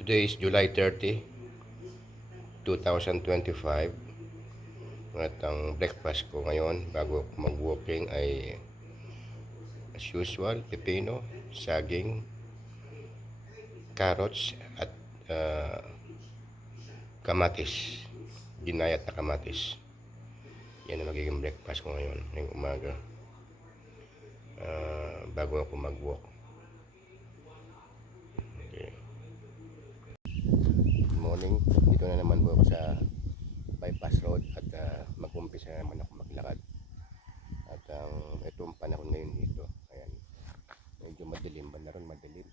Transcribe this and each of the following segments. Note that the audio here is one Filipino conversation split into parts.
Today is July 30, 2025. At ang breakfast ko ngayon bago mag-walking ay as usual, pepino, saging, carrots at uh, kamatis. Ginayat na kamatis. Yan ang magiging breakfast ko ngayon ngayong umaga. Bago ako mag-walk. Okay. Good morning. Dito na naman po ako sa bypass road at mag-umpisa naman ako maglakad. At itong panahon ngayon dito, ayan, medyo madilim, banda ron madilim.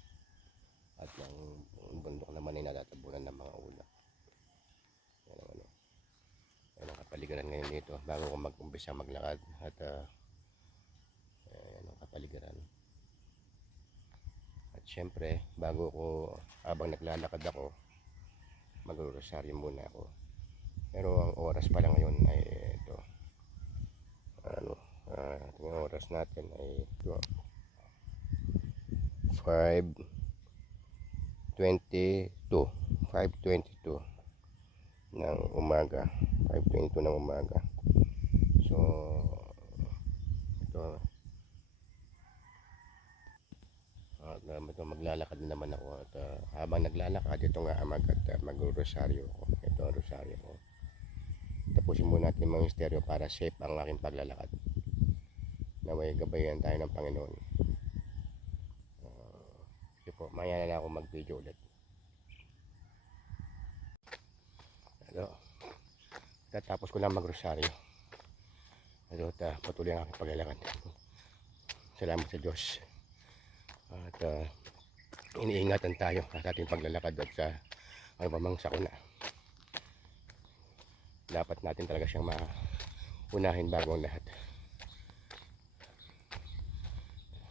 At ang bundok naman ay natatabunan ng mga ulap. Ayan ang ayan ang kapaligiran ngayon dito bago ko mag-umpisa maglakad. At ayan ang kapaligiran. At syempre, bago ko, habang naglalakad ako, magro-rosaryo muna ako. Pero ang oras pala ngayon ay ito. Ang oras natin ay ito, 5:22 5:22 ng umaga. 5:22 ng umaga. So ito, ito maglalakad na naman ako. At habang naglalakad, ito nga magro-rosaryo ako. Ito ang rosaryo ko. Tapusin muna natin mga misteryo para safe ang aking paglalakad. Naway gabayan tayo ng Panginoon. Ito po, maya na ako mag-video ulit. Ito, tatapos ko lang mag-rosaryo. Ito, patuloy ang aking paglalakad. Salamat sa Diyos. At iniingatan tayo sa ating paglalakad at sa ano pa mang sakuna. Dapat natin talaga siyang maunahin bago ang lahat.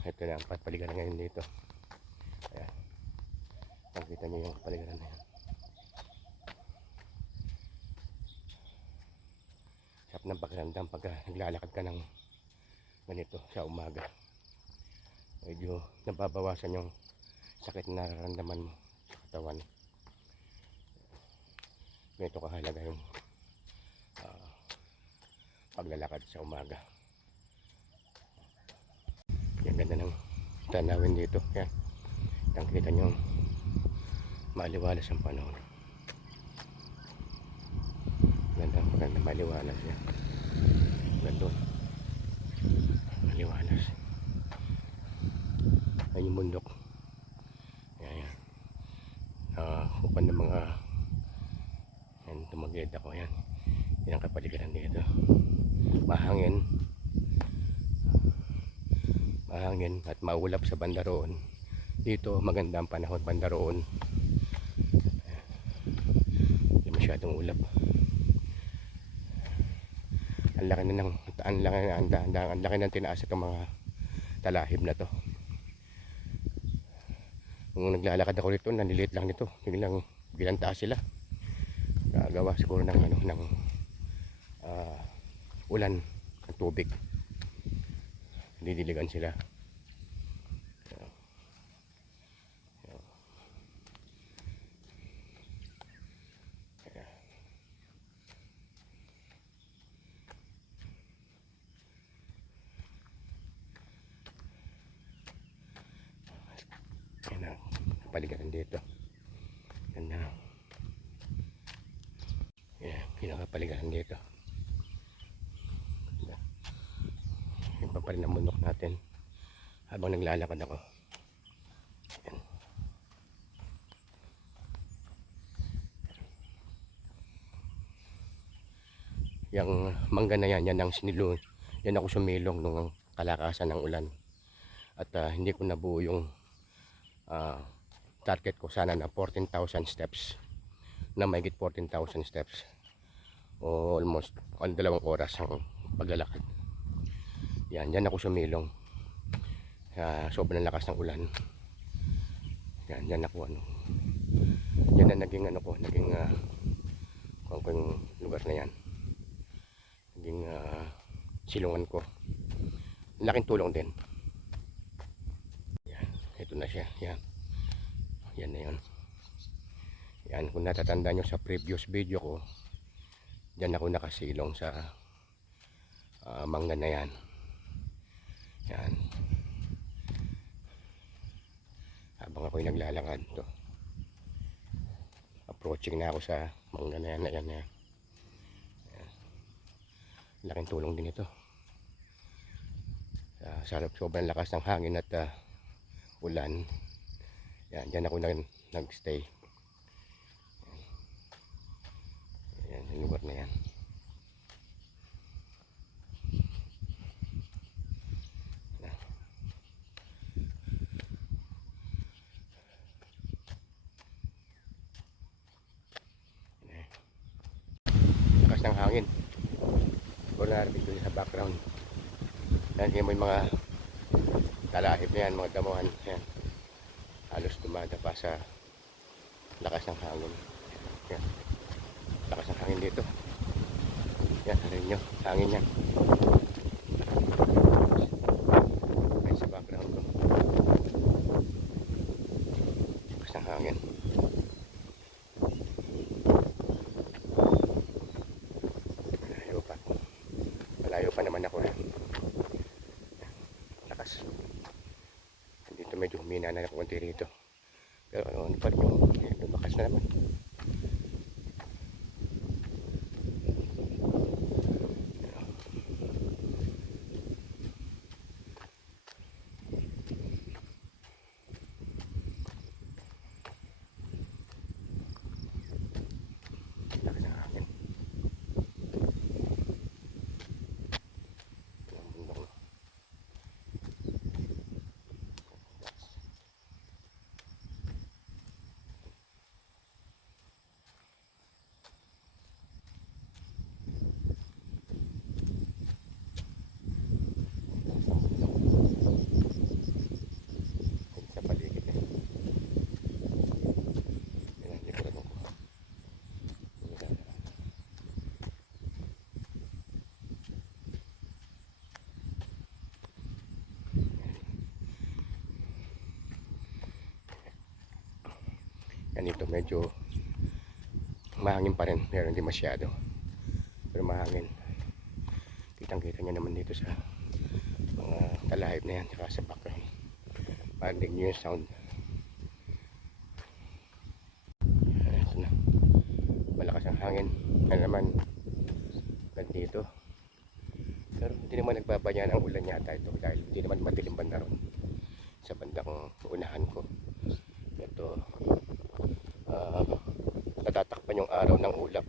Ito na ang paligiran ngayon dito. Ayan. Nakita niyo yung paligiran na yan. Sarap ng pakiramdam pagka naglalakad ka ng ganito sa umaga. Medyo nababawasan yung sakit na nararamdaman mo sa katawan. Ganito kahalaga yung paglalakad sa umaga. Yung ganda ng tanawin dito. Yan. Nakikita nyo maliwalas ang panahon. Maganda maliwalas yan. Ganda. Maliwalas. Ayun yung bundok. Yan. Upan ng mga yan, tumagid ako. Yan. Yan ang kapaligiran dito. Mahangin at maulap sa banda roon. Dito maganda ang panahon banda roon. Hindi masyadong ulap. Ang laki ng tinaas itong mga talahib na to. Nung naglalakad ako rito, naniliit lang nito. Biglang taas sila. Gagawa siguro ng ulan ng tubig. Didiligan sila. Yan ang kapaligiran dito. Ganda. Yan, pinakapaligiran dito. Yung paparin ng bundok natin habang naglalakad ako. Yan. Yung mangga na yan, yan ang sinilo. Yan ako sumilong nung kalakasan ng ulan. At hindi ko nabuo yung target ko sana na 14,000 steps, na mahigit 14,000 steps o almost 2 oras ang paglalakad. Yan ako sumilong sobrang lakas ng ulan. Yan ako yan na naging naging yung lugar na yan, naging silungan ko. Laking tulong din. Yan, ito na siya. Yan na yun. Yan, kung natatanda nyo sa previous video ko, dyan ako nakasilong sa mangga na yan. Yan. Habang ako'y naglalakad to. Approaching na ako sa mangga na yan. Ayan, yan. Laking tulong din ito. Sa sobrang lakas ng hangin at ulan. Yan, dyan ako nagstay. Yan, yung lugar na yan. Lakas ng hangin. Wala na dito sa background. Yan, yung may mga talahib na yan, mga damuhan. Yan. Halos dumada pa sa lakas ng hangin. Yan. Lakas ng hangin dito. Yan, rin nyo. Hangin yan. Yan sa background ko. Lakas ng hangin. Malayo pa naman ako. Lakas. Dito medyo humina na konti rito. Pero ano pa rin yung lumakas na naman. Lakas ng hangin. Yan ito medyo mahangin pa rin pero hindi masyado, pero mahangin. Kitang kita nyo naman dito sa mga talahib na yan saka sa background. Marinig nyo yung sound. Ito na, malakas ang hangin na naman dito, pero hindi naman nagbabanya ng ulan yata ito dahil hindi naman madilim banda ron sa bandang unahan ko. Ito natatakpan yung araw ng ulap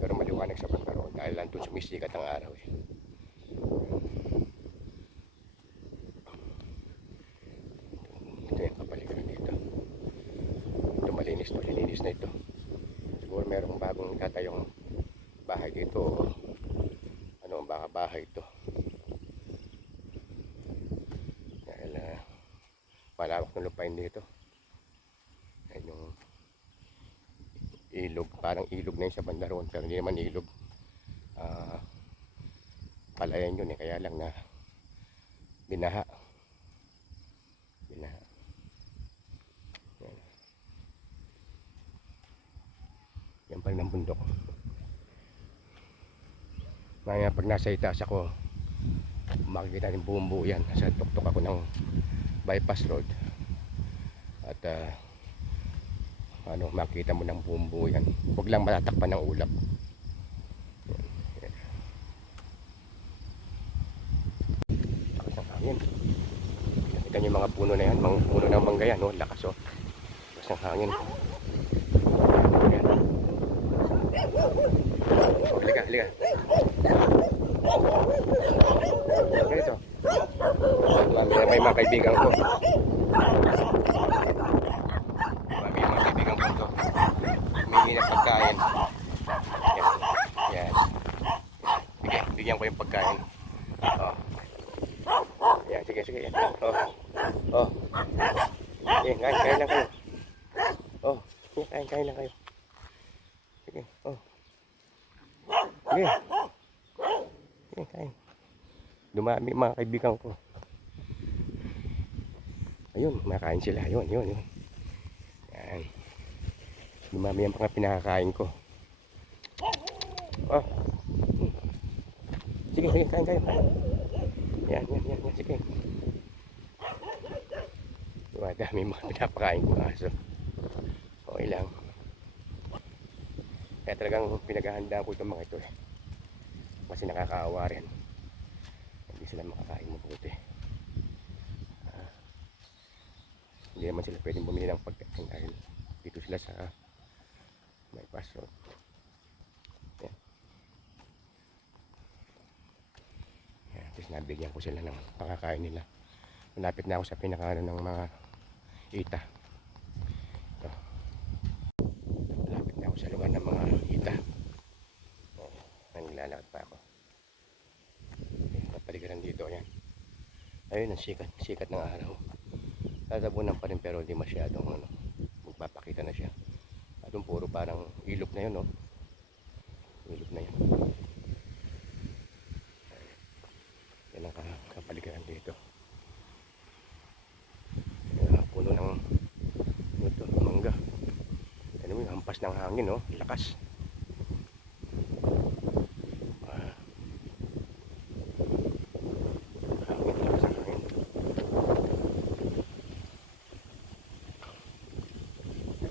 pero maliwanag sa banda ron dahil nandun sumisikat ang araw eh. Ito yung kapaligiran dito. Ito malinis na ito. Siguro merong bagong tatayong bahay dito. Ano ang baka bahay ito dahil malawak ng lupain dito. Yan yung ilog, parang ilog na yun sa banda roon pero hindi naman ilog. Palayan yun eh, kaya lang na binaha. Yan. Yan pa rin ang bundok. Kaya pag nasa itaas ako, makikita rin buong buo yan. Nasa tuktok ako ng bypass road at makita mo ng buong buo yan. Huwag lang matatakpan ng ulap. Lakas ng hangin. Nakita nyo yung mga puno na yan, mga puno ng mangga yan, lakas oh. Lakas ng hangin. Oh, liga. Ganito. May mga kaibigan ko. Humingi ng pagkain. Yan. Bigyan ko yung pagkain. Oh. Yan, sige. Yan. Oh. Yan, kain lang kayo. Oh, kain lang kayo. Sige, oh. Sige. Sige, kain. Dumami mga kaibigan ko. Ayun, makain sila. Yun. Yan. Lumami ang mga pinakakain ko. Oh. Sige, sige, kain kayo. Yan, yan, yan, yan. Sige. Dami mga pinapakain ko aso. Okay lang. Kaya talagang pinaghahandaan ko itong mga ito eh. Kasi nakakaawa rin. Hindi sila makakain mabuti. Hindi naman sila pwedeng bumili ng pagkain dahil dito sila sa may paso. Yan. Yan. Tapos nabigyan ko sila ng pakakain nila. Malapit na ako sa pinakaano ng mga ita. Ito. Malapit na ako sa lugar ng mga ita. Naglalakad pa ako. Kapaligiran dito. Ayan. Ayun ang sikat ng araw. Tatabunan pa rin pero hindi masyadong ano, magpapakita na siya. At puro parang ilog na yun, no? Ilog na yun. Yan ang kapaligiran dito. Puno ng ito, mangga. Ano mo, hampas ng hangin, no? Lakas.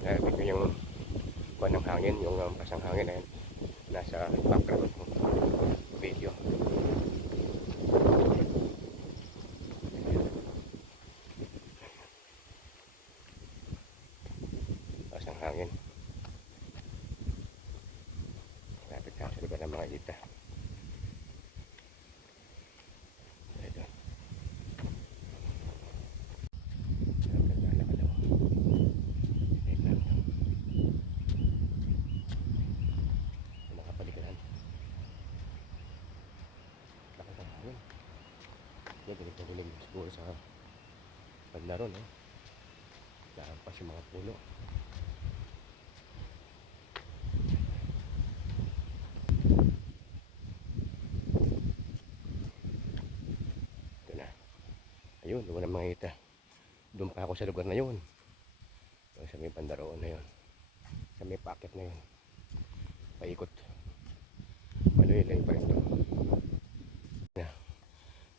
Narinig ko yung kuha ng hangin, yung pasang hangin na yun, nasa background ng video. Pasang hangin. Lapit na sa lugar ng mga ita. Yan, dinig siguro sa paglaro, no? Lahampas yung mga puno. Ito na. Ayun, doon ang mga ita. Doon pa ako sa lugar na yun. Doon sa may bandaroon na yun. Sa may packet na yun. Paikot. Maluloy pa rin ito.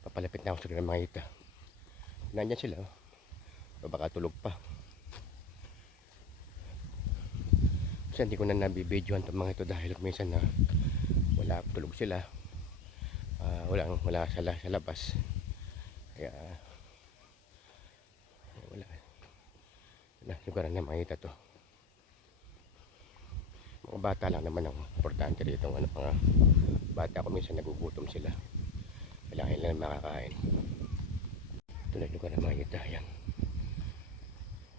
Papalapit na ako sa lugar ng mga ita. Nandyan sila, oh. O baka tulog pa. Kasi hindi ko na nabibidyohan itong mga ito dahil minsan na wala, tulog sila. Wala sa labas. Kaya wala. Lugar na mga ita to. Mga bata lang naman ang importante dito. Ano, mga bata ko minsan nagugutom sila. Kailangan lang makakain. Ito na lugar ng mga ita. Yan.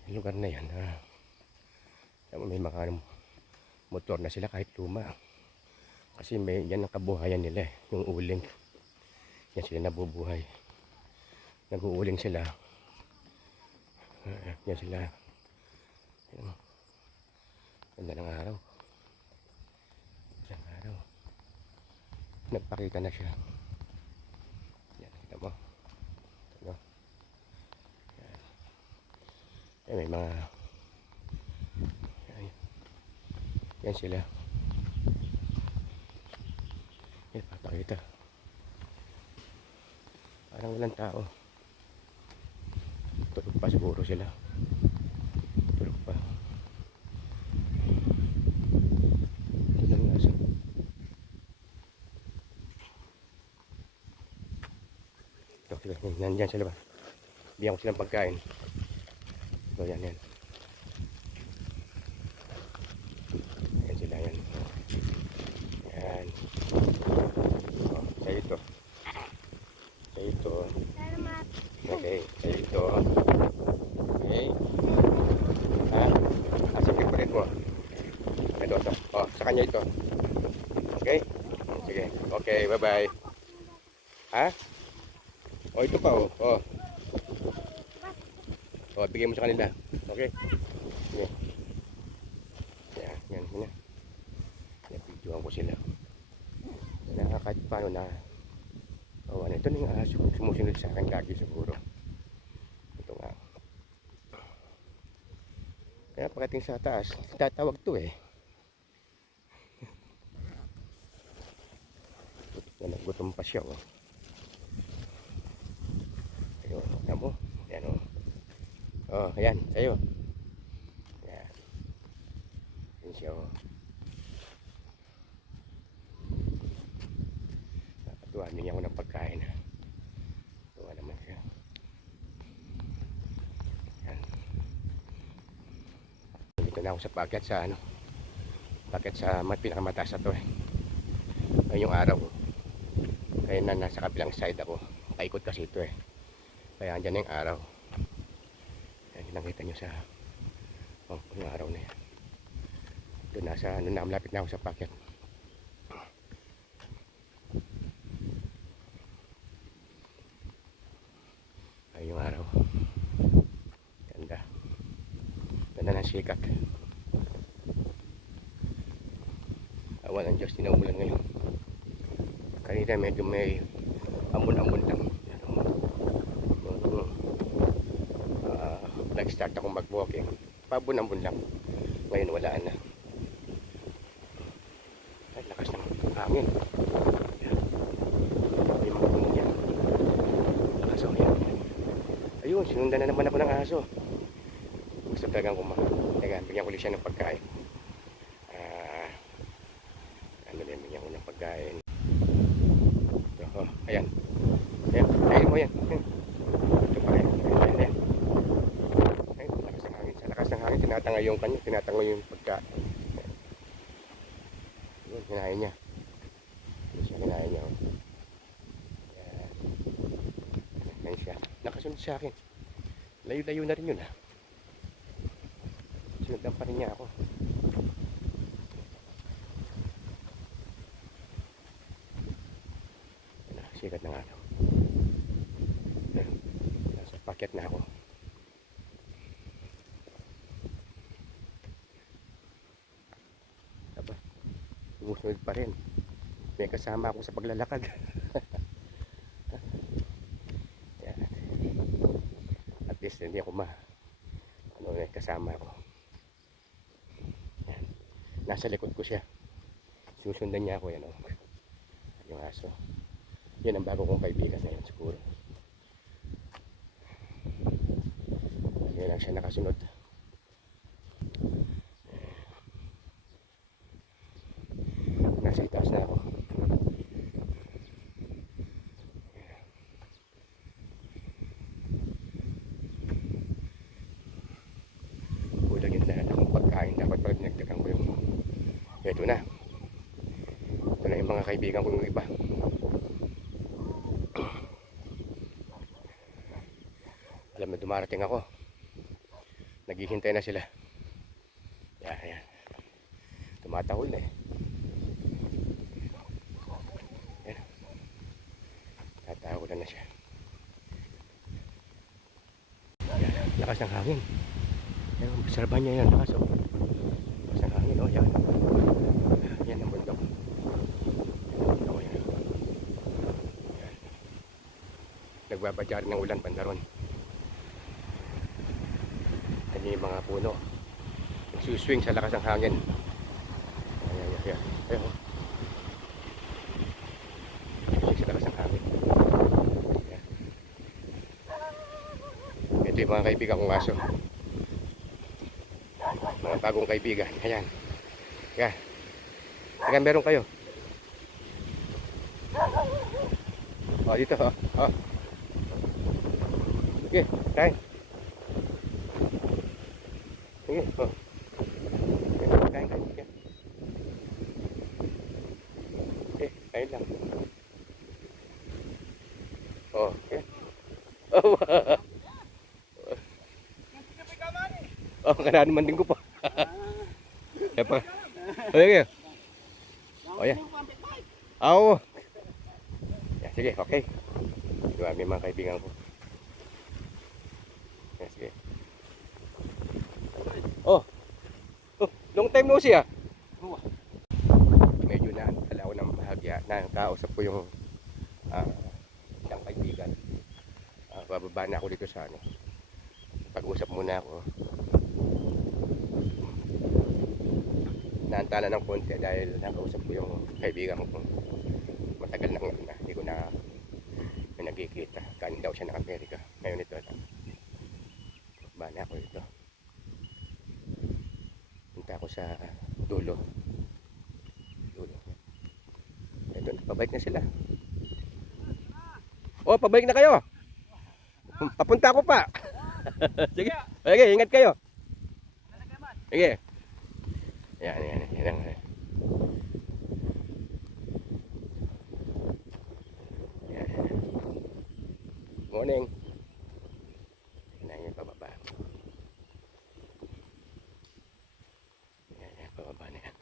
Yung lugar na yan. May mga motor na sila kahit luma. Kasi yan ang kabuhayan nila eh. Yung uling. Yan sila nabubuhay. Nag-uuling sila. Yan sila. Yan. Ganda ng araw. Isang araw. Nagpakita na siya. Yan, kita mo. Ito, no? Yan. Yan, may mga yan sila. Yan, papakita. Parang walang tao. Tulog pa siguro sila. Tulog pa. Ito lang nasa. Ito, sila. Nandyan sila ba? Bigyan ko silang pagkain. Ito, yan, yan. Yan sila, yan. Yan. Oh, sa ito. Sa ito. Okay, sa ito. Okay. Sa favorite mo. Ito, ito. Oh, sa kanya ito. Okay? Sige. Okay, bye-bye. Oh, ito pa, oh. Oh. Oh, bigay mo sa kanila. Okay? Sige. Yan, yan, yan. Napidyohan ko sila. Kahit paano na ito na yung aso kung sumusunod sa akin lagi siguro. Ito nga. Kaya pagdating sa taas, tatawag to eh. Yan, nagutom pa siya oh. Ayun, alam mo? Yan oh. Oh, ayan, sa'yo. Yan. Yan siya oh. Nakatuwa, hindi niya ako ng pagkain. Tuwa naman siya. Yan. Dito na ako sa packet sa ano. Packet sa pinakamataas na to eh. Ayun yung araw. Kaya na nasa kabilang side ako. Paikot kasi ito eh. Kaya andyan na yung araw. Ayan, nakita nyo sa yung araw na yan. Doon nasa ano na, malapit na ako sa packet. Ayun yung araw. Ganda. Ganda ng sikat. Awan ng Diyos, tinaulan ngayon. Kanina medyo may ambon-ambon lang. Nag-start ako mag-walking. Pabon-ambon lang. Ngayon wala na. Ay, lakas ng hangin. Yan. May mga puno yan. Lakas ako yan. Ayun, sinundan na naman ako ng aso. Gusto talagang Teka, bigyan ko ulit siya ng pagkain. Bigyan ko ng pagkain. Oh, ayan. Ayan, kain mo yan. Ito pa rin. Ayan. Ay, lakas ng hangin. Sa lakas ng hangin, tinatangay yung kanya. Tinatangay yung pagkain. Yun, kinain niya. Yun siya, kinain niya. Ayan. Ayan siya. Nakasunod sa akin. Layo-layo na rin yun ha. Sundan pa rin niya ako. Sikat ng araw. Nasa packet na ako. Aba, sumusunod pa rin. May kasama ako sa paglalakad. Yan. At least hindi ako may kasama ako. Yan. Nasa likod ko siya. Susundan niya ako yan oh. Yung aso. Yan ang bago kong kaibigan na yan siguro. Yan lang siya nakasunod. Nasa itaas na ako. Kulang yung lahat ng pagkain. Dapat pala dinagdagan ko yung ito na. Ito na yung mga kaibigan ko yung iba. Alam na dumarating ako. Naghihintay na sila. Yan. Tumatahol na eh. Yan. Tatahol na siya. Yan. Lakas ng hangin. Yan. Obserbahan niya yan. Lakas oh. Lakas ng hangin oh. Yan. Yan ang bundok. Yan. Nagbabadya rin ng ulan pandaron. Yung mga puno nagsuswing sa lakas ng hangin. Ayan. Nagsuswing sa lakas ng hangin. Ayan. Ito yung mga kaibigan kong aso, mga bagong kaibigan. Ayan. Ayan, meron kayo. Dito sige, kain. Sige, kain. Kain lang. Okay. Kanaan man din ko pa. Epa. Okay. Yan. Oo. Sige, okay. Diba, may mga kaibigan ko. Sige. Long time no see ah. Medyo naantala ako ng bahagya. Nakausap ko yung isang kaibigan. Bababa na ako dito sa ano. Pag-usap muna ako. naantala ng konti dahil nakausap ko yung kaibigan ko matagal na hindi ko na nagkikita. Kanin daw siya ng Amerika. Ngayon ito, bana ako ito. Punta ako sa dulo. Ito, pabalik na sila. Oh, pabalik na kayo. Papunta ako pa. Sige, sige, ingat kayo. Sige. Yan. Morning. Yan yung pababa. Yan, pababa na yan.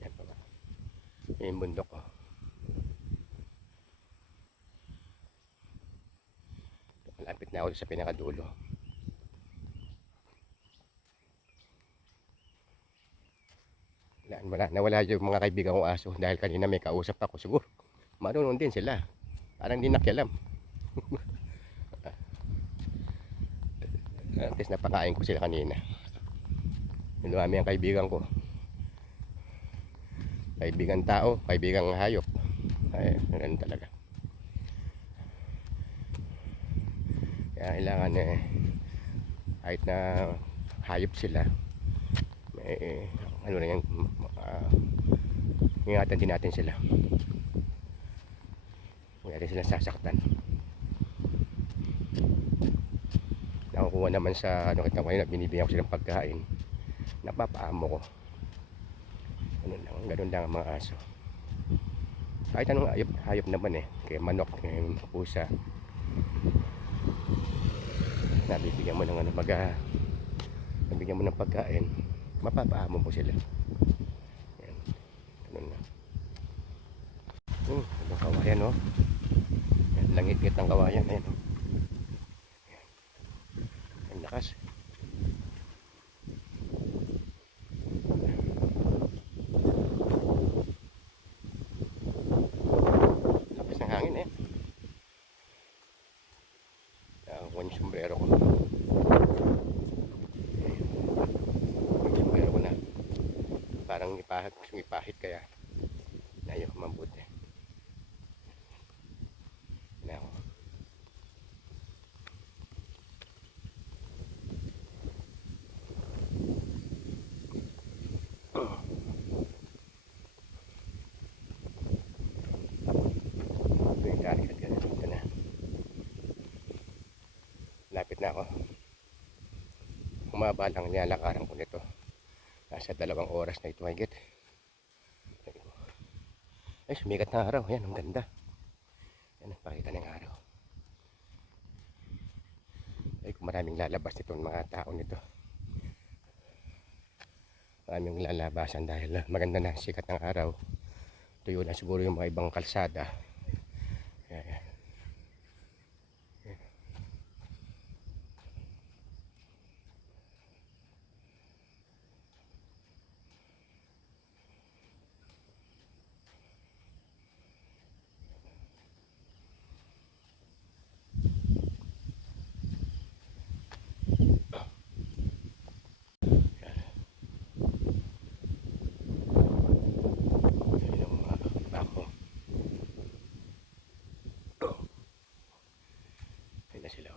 Yan pababa. Yan yung bundok ko. Malapit na ako sa pinakadulo. Nawala yung mga kaibigan kong aso dahil kanina may kausap ako. Siguro marunong din sila, parang di nakialam. At least napakain ko sila kanina. Lumami ang kaibigan ko, kaibigan tao, kaibigan hayop. Ay, ganun talaga. Kaya kailangan kahit na hayop sila, ano na yan, ingatan din natin sila. Huwag natin sila sasaktan. Nakukuha naman sa ano kita ngayon, binibigyan ko silang pagkain, napapaamo ko. Ganun lang ang mga aso. Kahit anong hayop naman kaya manok, pusa, nabibigyan mo ng nabigyan mo ng pagkain, mapapaamo mo sila. Yan. Ganun na. Ang kawayan, no? Yan, langit-ngit ng kawayan. Ayan, no? Yan. Ang lakas. Lakas ng hangin, yung sombrero ko. Parang ipahit kaya ayaw mabuti na ako. Ito na, lapit na ako. Humaba lang nilalakaran ko nito. Nasa 2 oras na ito higit. Ay, sumikat na araw. Yan, ang ganda. Yan, pakita ng araw. Ay, kung maraming lalabas nito mga tao nito. Maraming lalabasan dahil maganda na sikat ng araw. Tuyo na siguro yung mga ibang kalsada. Yan. Na sila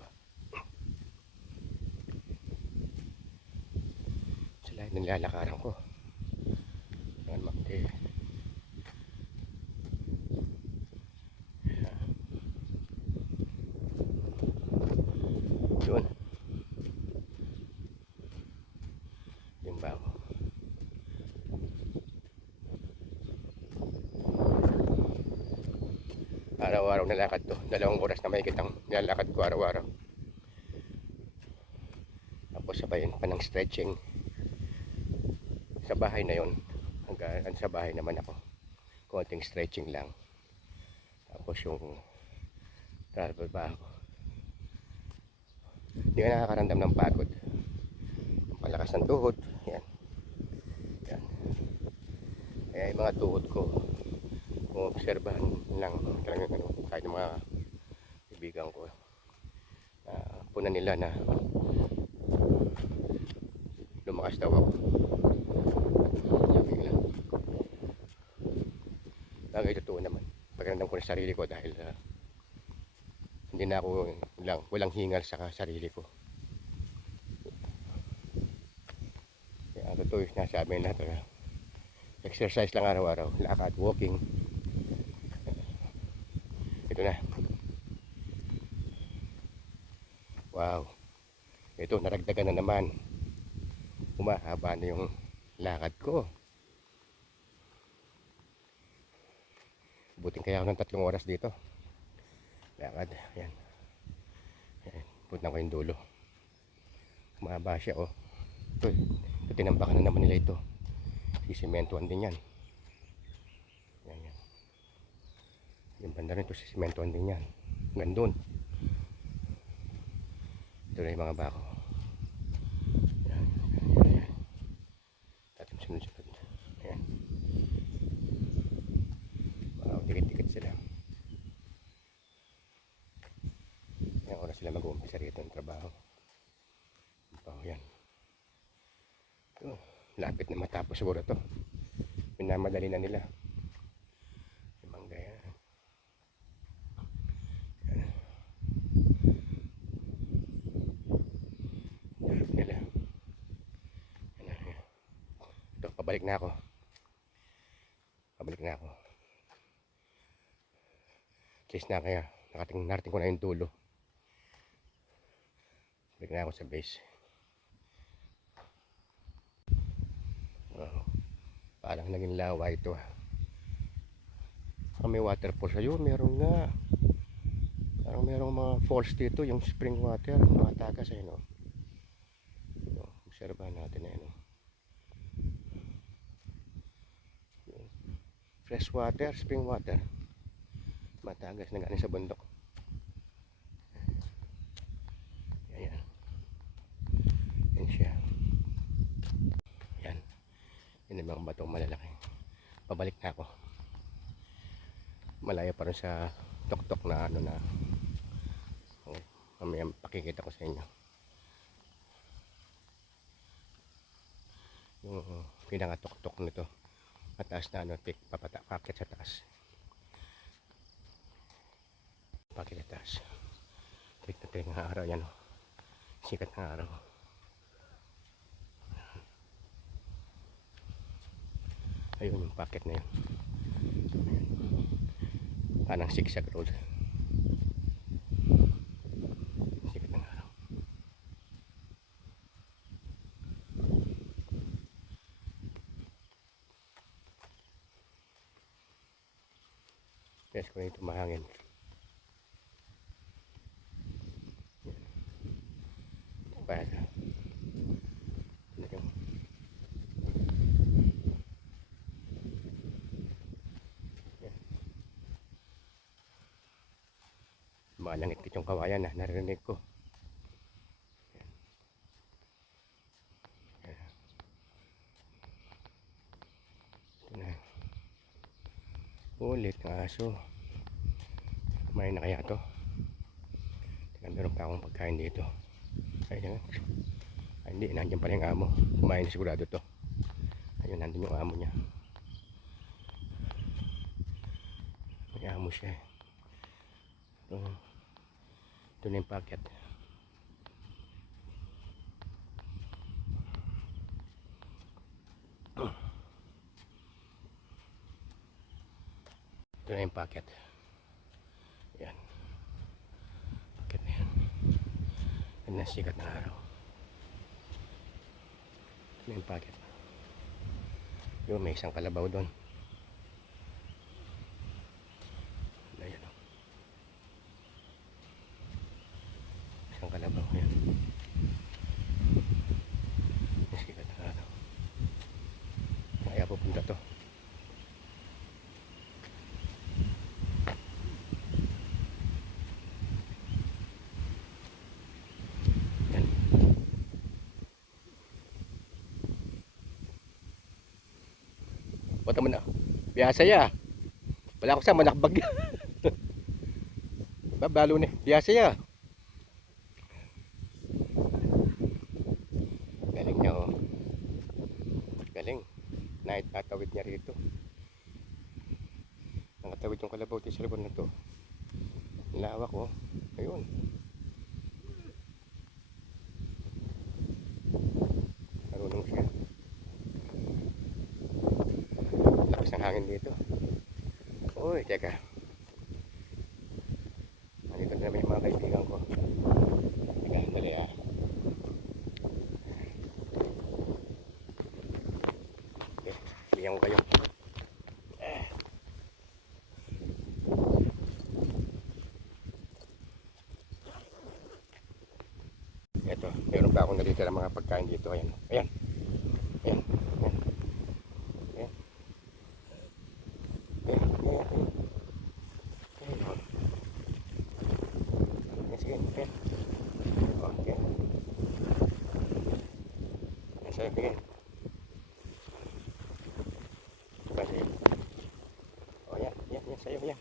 sila nilalakaran ko yan makti yun yung bago araw-araw nalakad to 2 oras na mahigit ang nilalakad ko araw-araw tapos sabayin pa ng stretching sa bahay na yun hanggang sa bahay naman ako konting stretching lang tapos yung travel ba ako hindi ka nakakaramdam ng pagod palakas ng tuhod yan kaya yung mga tuhod ko obserbahan lang talagang kahit yung mga kaibigan ko. Punan nila na lumakas daw ako. Sabi nila. Bagay totoo naman. Pakiramdam ko na sarili ko dahil hindi na ako walang hingal sa sarili ko. Kaya totoo yung sinasabi natin. Exercise lang araw-araw. Lakad, walking. Ito na. Wow. Ito, naragdagan na naman. Humahaba na yung lakad ko. Buting kaya ako ng 3 oras dito. Lakad. Ayan. Ayan. Punta ko yung dulo. Humahaba siya, oh. Ito tinambakan na naman nila ito. Sisimentuan din yan. Ayan, yan. Yung banda rin ito, sisimentuan din yan. Gandun. Ito na yung mga bako. Ayan, ayan, ayan. Tatim sunod-sunod. Ayan. Wow, dikit-dikit sila. Ayan, oras sila mag-uumpisa rito ng trabaho. Oh, yan. Lapit na matapos siguro to. Minamadali na nila. Ibang gaya. Lapit nila. Ito, pabalik na ako. Pabalik na ako. At least na kaya narating ko na yung dulo. Balik na ako sa base. Parang naging lawa ito. May waterfall sa iyo. Meron nga. Parang merong mga falls dito. Yung spring water. Mga tagas ay no. Obserbahan natin na ano. Fresh water, spring water. Matagas na galing sa bundok. Ayan. Yan siya. Yan. Yan ang mga batong malalaki. Pabalik na ako. Malaya pa rin sa tuktok na ano na. Mamaya pakikita ko sa inyo. Yung pinangatuktok nito. Mataas na ano, pakit sa taas. Pakit sa taas. Tignan ng araw yan. Sikat ng araw. Ayun yung packet na yun. Parang zigzag road. Sikat ng araw. Yes, kung ito mahangin. Para malangit yung kawayan na narinig ko. Ito na. Ulit ng aso. Kumain na kaya to? Teka, meron pa akong pagkain dito. Ayun. Ay, hindi, nandiyan pala yung amo. Kumain na sigurado to. Ayun, nandun yung amo niya. May amo siya eh. Ito na yung packet. Ito na yung packet. Yan. Packet na yan. Yan na sikat ng araw. Ito na yung packet. Yung may isang kalabaw doon. Ayan o. Isang kalabaw. Yan. Yan sikat ng araw. Kaya pupunta to. Bata mo na. Biyasa ya. Wala ako sa manakbag. Babalo ni. Biyasa ya. Galing niya oh. Galing. Naitawid niya rito. Nakatawid yung kalabaw sa lugar na to. Lawak oh. Ayun. Marunong siya. Lakas ng hangin dito. Uy, teka. Nandito na naman yung mga kaibigan ko. Teka, dali ah. Okay, bigyan ko kayo. Ito, meron pa akong nalitira mga pagkain dito. Ayan, ayan. Ayan, ayan. Ayan. Ayan, ayan, ayan. Ayan, ayan, sige, ayan. Okay. Ayan, sa'yo, bigyan. Balik. O, ayan, ayan, ayan, sa'yo, ayan.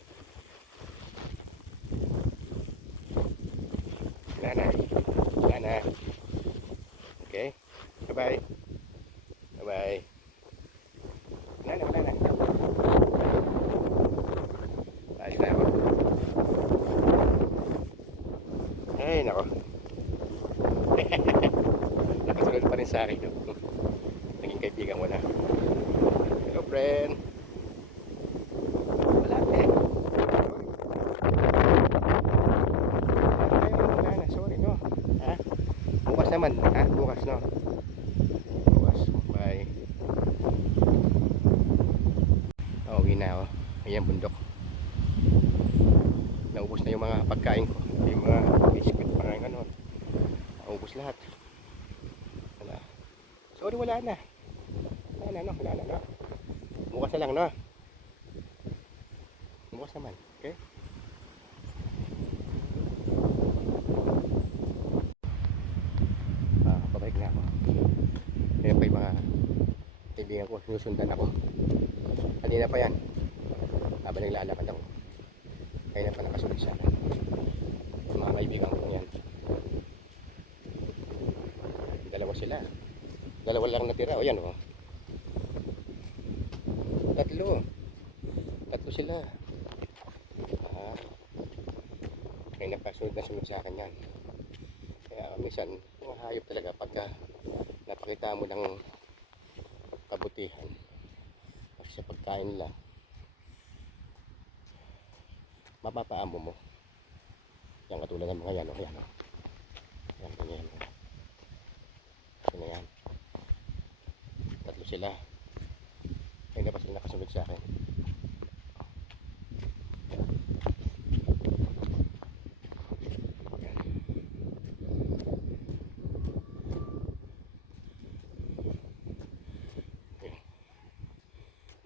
Nana. Nana. Okay. Bye-bye. Bye-bye. Nana, wala na. Ayos na ako. Ay, nako. Nakasunod pa rin sa akin. Naging kaibigan ko na. Hello, friend. Wala eh. Wala na, sorry, no. Ha? Bukas naman, ha? Bukas, no? Bukas, bye. Oh, uwi na ako. Ayan, bundok. Naubos na yung mga pagkain ko. Yung mga biscuit, mga ganon. Naubos lahat. Wala. Sorry, wala na. Wala na, no? Wala na, no? Bukas na lang, no? Bukas naman, okay? Babalik na ako. Ayan pa yung mga kaibigan ko. Sinusundan ako. Kanina pa yan. Habang naglalakad ako. Kanina pa nakasunod siya. Yung mga kaibigan ko yan. Dalawa sila. Dalawa lang natira. O yan o. Tatlo sila. Kanina pa sunod na sunod sa akin yan. Kaya minsan, mga hayop talaga pagka napakita mo ng kabutihan. Kasi sa pagkain nila, mapapaamo mo. Yan katulad ng mga yan, o. Yan, o. Yan, ganyan. Kasi na yan. Tatlo sila. Kaya pa sila nakasunod sa akin.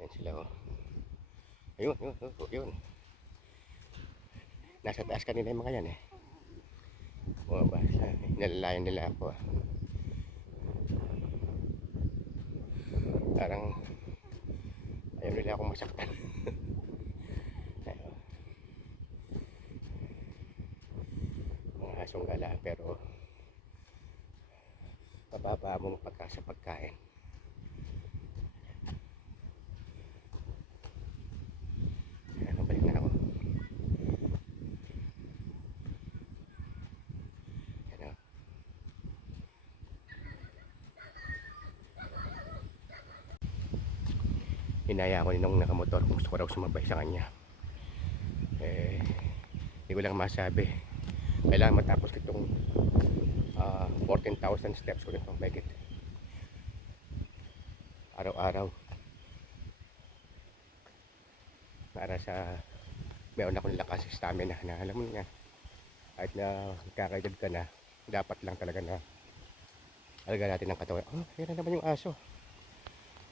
Yan sila, o. Ayun, yun. Nasa taas kanina yung mga yan eh. O ba, nalalayan nila ako. Parang ayaw nila akong masaktan. Mga asong gala pero mababa mong pagka sa pagkain. Ayan, balik na ako. Ayan, hinaya ako nung nakamotor kung gusto ko raw sumabay sa kanya. Hindi ko lang masabi. Kailangan matapos itong 14,000 steps ko nito. Make it araw-araw para sa meron akong lakas, stamina na alam mo nga kahit na kakaedad ka na dapat lang talaga na alaga natin ng katawan. Kaya naman yung aso.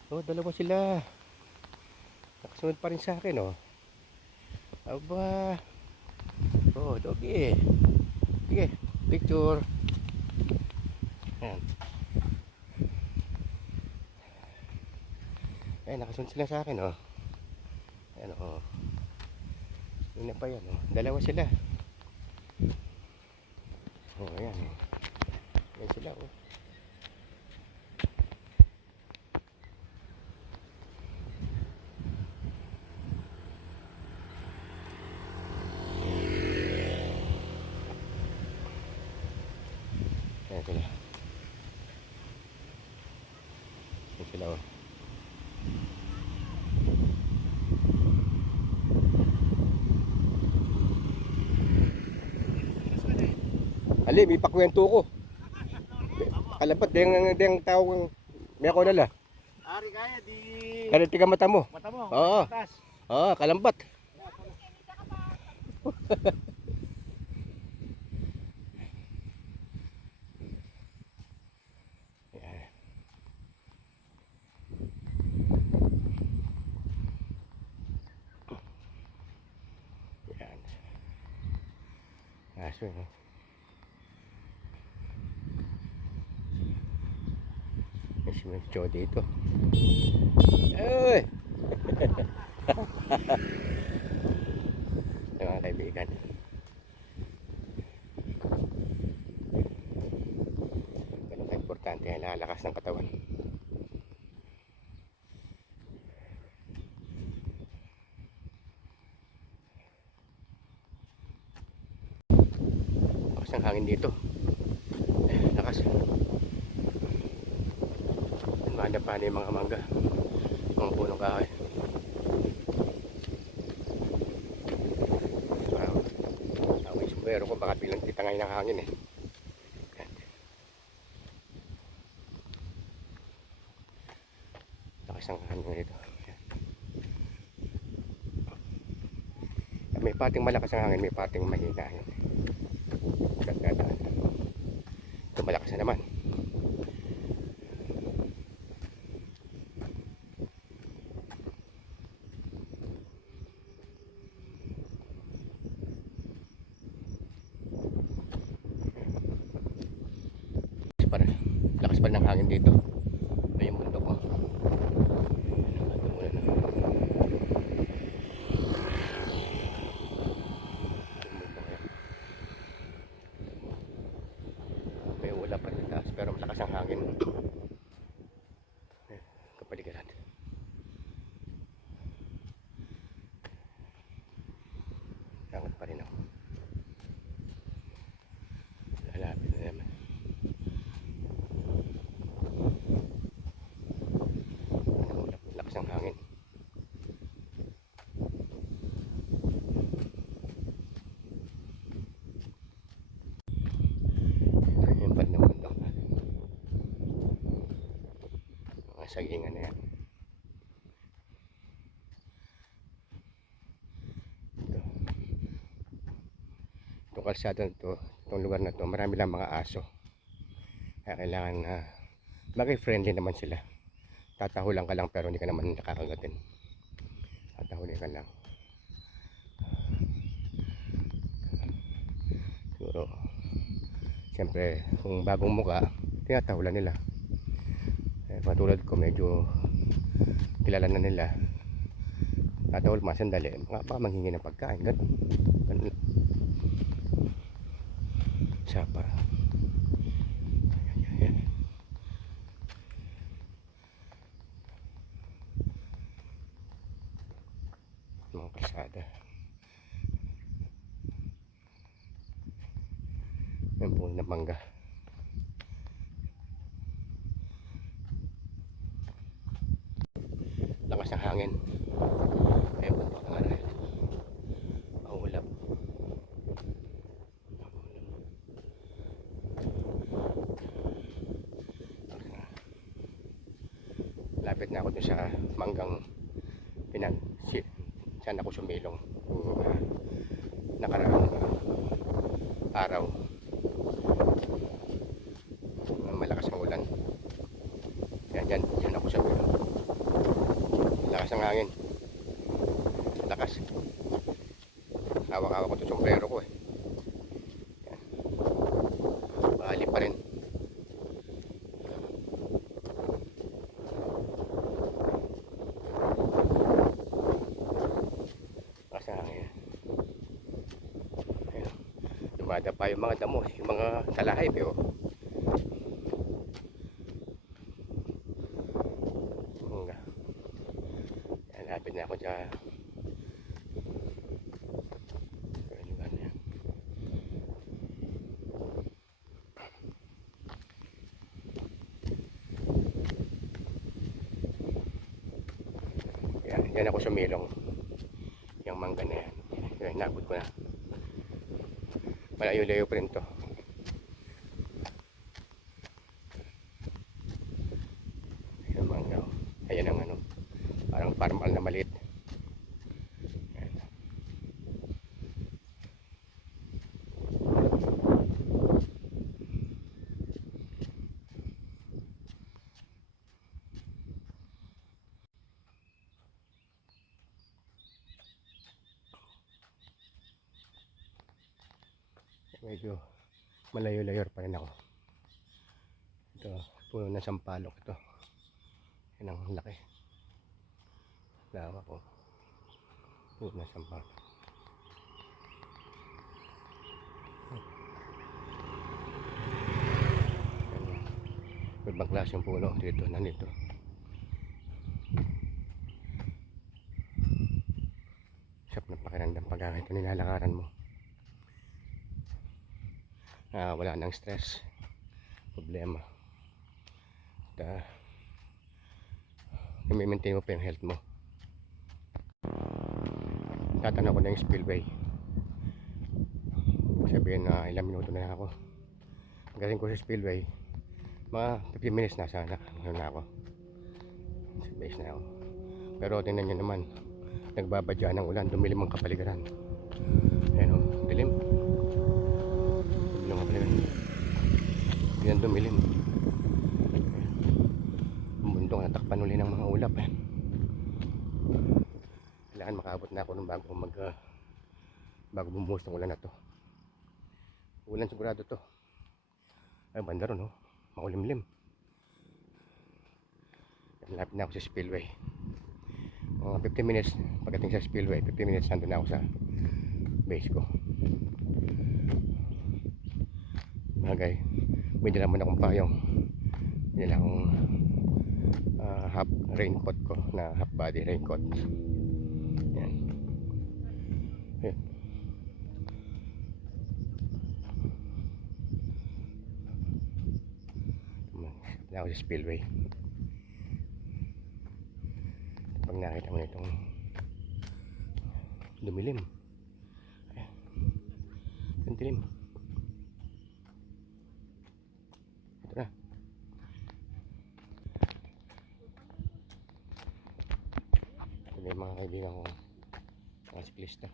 Dalawa sila. Nakasunod pa rin sa akin, oh. Aba. Doggy. Sige, picture. Ayan. Ayan, nakasunod sila sa akin, oh. Ayan, oh. Yun na pa yan, oh. Dalawa sila. Oh, ayan. Ayan sila, oh. Ayan sila. Ayan sila, oh. Ali, may pakwento ko. Kalabat, deng tawag may ako nala. Ari kaya di Kaya tiga mata mo. mata mo. Oo. Atas. Oo, kalambat. Ayan. Ayan. Aso, no? Mas medyo dito. Ay! Ay, mga kaibigan. Ganun ka-importante ang lalakas ng katawan. Lakas ng hangin dito. Lakas. Manda pa na yung mga mangga. Mga punong kahoy. Ako yung sombrero ko, baka bilang titangay ng hangin eh. Lakas ng hangin dito. May pating malakas ang hangin, may pating mahina. Gagdadaan. Ito malakas na naman. Lakas pa ng hangin dito. Ito yung bundok mo. May ula pa rin taas pero malakas ang hangin. Kapaligiran. Angat pa rin ako. Lalapit na naman. Lakas ang hangin. Yan pa rin ang bundok. Mga sagingan na yan. Itong kalsada na to, itong lugar na to, marami lang mga aso. Kaya kailangan maging friendly naman sila. Tatahulan ka lang pero hindi ka naman nakakagatin. Tatahulin ka lang. Siguro, siyempre, kung bagong muka, tinatahulan nila. Patulad ko, medyo kilala na nila. Tatahul mga sandali, baka manghingi ng pagkain. Ganun. Ganun. Sapa. Ayan. Mga kalsada. Yan po na mangga. Lakas ng hangin. Ayan po ang aral. Mahulap. Lapit na ako dun sa manggang saan ako sumilong nakaraang araw. Malakas ang ulan. Yan ako sumilong. Lakas ng hangin. Lakas. Hawak-hawak ko itong sombrero ko eh. Yan. Bahali pa rin. Dumadapa yung mga damo, yung mga talahay, pero lapit na ako dyan. Yan ako sumilong. Yung mangga na yan. Yan, nabot ko na. Malayo-layo pa rin to. Yung mangga. Ayan ang ano. Parang farmal na maliit. Yan. Medyo malayo-layo pa rin ako. Ito, puno ng sampalok ito. Yan ang laki. Lawa ko. Puno ng sampalok. Ibang klase yung puno dito, nandito. Sarap ng pakiramdam pag ito nilalakaran mo. Wala nang stress, problema. At i-maintain mo pa yung health mo. Tatanaw ko na yung spillway. Sabihin na ilang minuto na ako. Galing ko sa spillway, mga 15 minutes na sana. Ano na ako, sa base na ako. Pero tingnan nyo naman, nagbabadya ng ulan, dumilim ang kapaligiran. Ayan o, dilim. Yan dumilim. Ang bundok natakpan uli ng mga ulap. Kailangan makaabot na ako ng bago bumuhos ng ulan na to. Ulan sigurado to. Ay, banda ron, no? Makulimlim. Lapit na ako sa spillway. Mga 15 minutes pagdating sa spillway, 15 minutes nandun na ako sa base ko. Bagay, may dala naman akong payong. Dala akong half raincoat ko, na half body raincoat. Yan. Yan. Dala ako sa spillway. Pag nakita mo nitong dumilim. Ayan. Ang dilim. Ito na. Ito na yung mga kaibigan ko, mga siklista.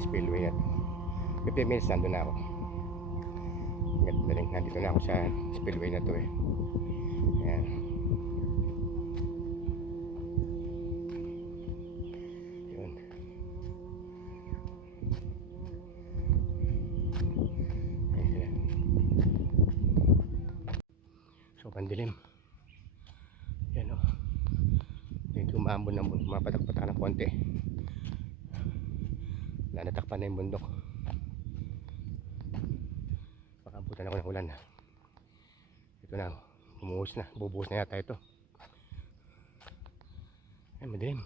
Spillway at 15 minutes nandun na ako. Galing, nandito na ako sa spillway na to eh. Ayan. Yun. Ayan. So pandilim. Yan o. Medyo umaambon ng bundok, mapatak-patak ng konti. Natakpan na yung bundok. Pakabutan ako ng ulan. Ito na, bumuhos na, bubuhos na yata ito. Ay, madilim.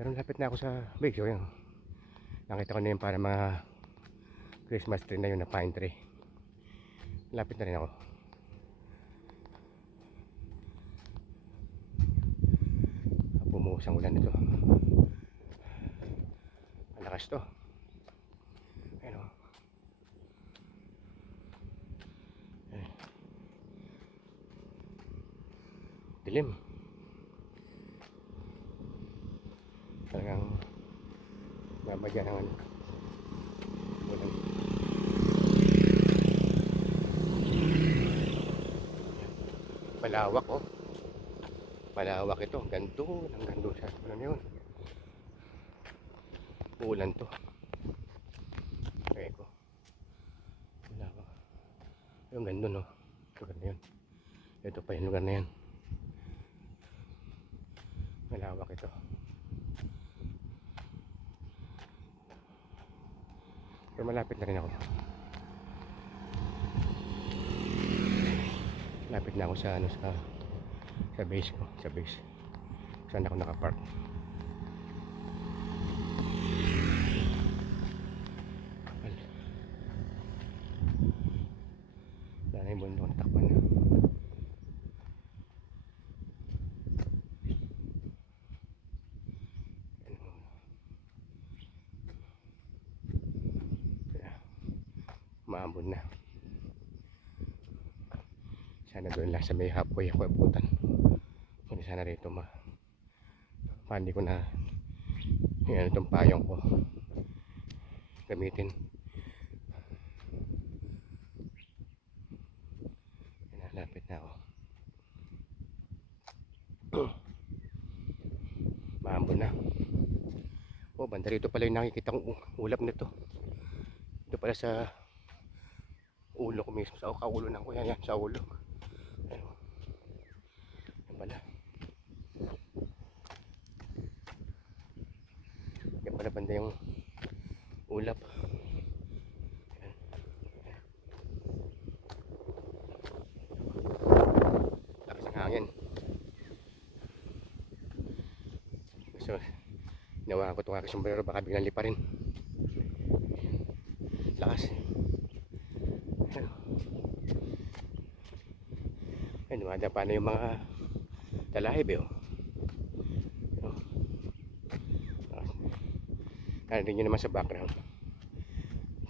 Pero lapit na ako sa base. So, yun. Nakita ko na yun para mga Christmas tree na yun, na pine tree. Lapit na rin ako. Bumuhos ang ulan nito. Malakas to. Ayan o. Dilim. Talagang babagyan ng ano. Ulan. Malawak oh. Malawak ito. Ganto. Hanggang doon sa ano na yun. Ulan to. Okay ko. Malawak. Yung ganda no. Lugar na yun. Ito pa yung lugar na yan. Malawak ito. Pero malapit na rin ako. Malapit na ako sa ano sa base ko, sa base. Saan ako nakapark. Wala na yung bundok, takpan na. Maambon na. Sana doon lang sa may halfway ako abutan. Hindi sana rito pandi ko na yan itong payong ko gamitin. Lapit na ako. Maambon na. Oh, banda rito pala yung nakikita kong ulap nito. Ito pala sa ulo ko mismo, sa kaulo ng ko yan, sa ulo. Ayun. Yan pala. Yan pala banda yung ulap. Yan. Lakas ng hangin. So, nawakan ko itong aking sombrero, baka biglang lipa rin. Lakas. Ay, dumadapa na yung mga talahib eh. Narinig nyo naman sa background.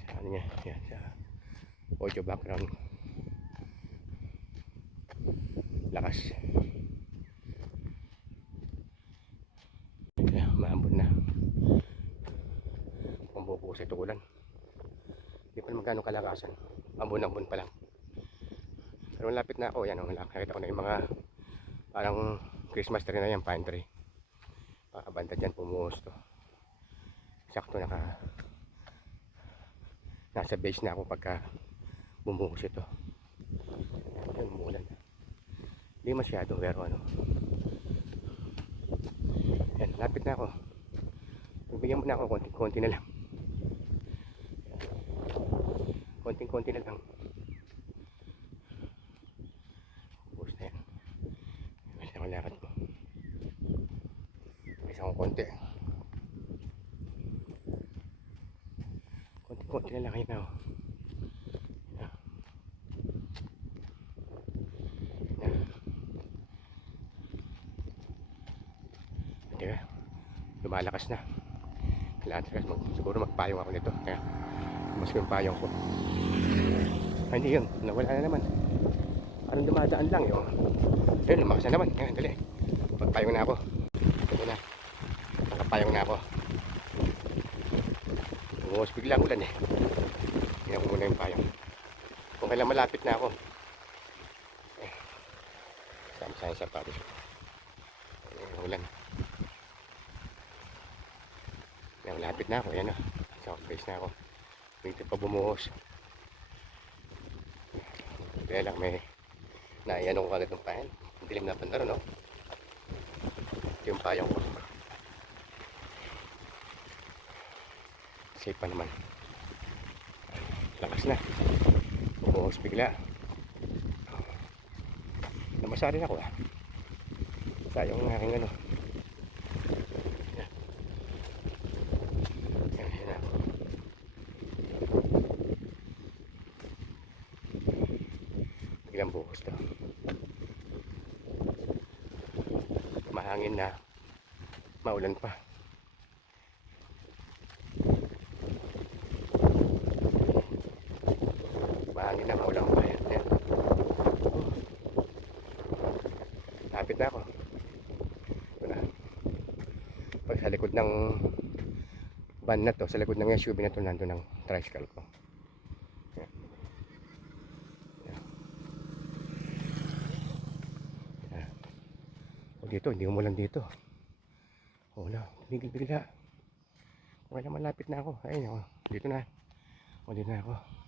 Sa ano niya, yan, sa audio background. Lakas. Ayan, maambon na. Pambubukas ito ulan. Hindi pa naman gano'ng kalakasan. Ambon-ambon pa lang. Pero malapit na ako. Yan, nakita ko na yung mga parang Christmas tree na yan, pine tree. Pakabanda dyan, pumuhos to. Sakto nasa base na ako pagka bumuhos ito. Yan, umulan. Hindi masyado, pero ano. Yan, lapit na ako. Pagbigyan mo na ako, konting-konti na lang. Konting-konti na lang. Ubus na yan. Bilis ako lakad ko. Bilis ako konti. Konti na lang kayo na. Diba? Lumalakas na. Siguro magpayong ako nito. Kaya mas yung payong ko. Ay, hindi yun. Nawala na naman. Parang dumadaan lang yun. Ayun, lumakas na naman. Ayan, dali. Magpayong na ako. Ito na. Nakapayong na ako. Bumuhos biglang ulan eh. Tingnan ko muna yung payong. Kung kailan malapit na ako. Sama-sama yung sapatos. Ayan, ulan. Ayan, malapit na ako. Ayan o. Sa base na ako. Dito pa bumuhos. Kaya lang may naiano ko agad ng payan. Dilim na pandaro no. Ito yung payong ko. Safe pa naman. Lakas na. Bumuhos bigla. Namasa rin ako ah. Sayang ang aking ano. Biglang buhos to. Mahangin na. Maulan pa. Mahangin na, maulan pa. Yan. Lapit na ako. Ito na. Pag sa likod ng van na to, sa likod ng SUV na to, nandun ang tricycle ko. dito, hindi umulan dito. Wala, bigla. Okay na, malapit na ako. Ayun ako, dito na. O, dito na ako.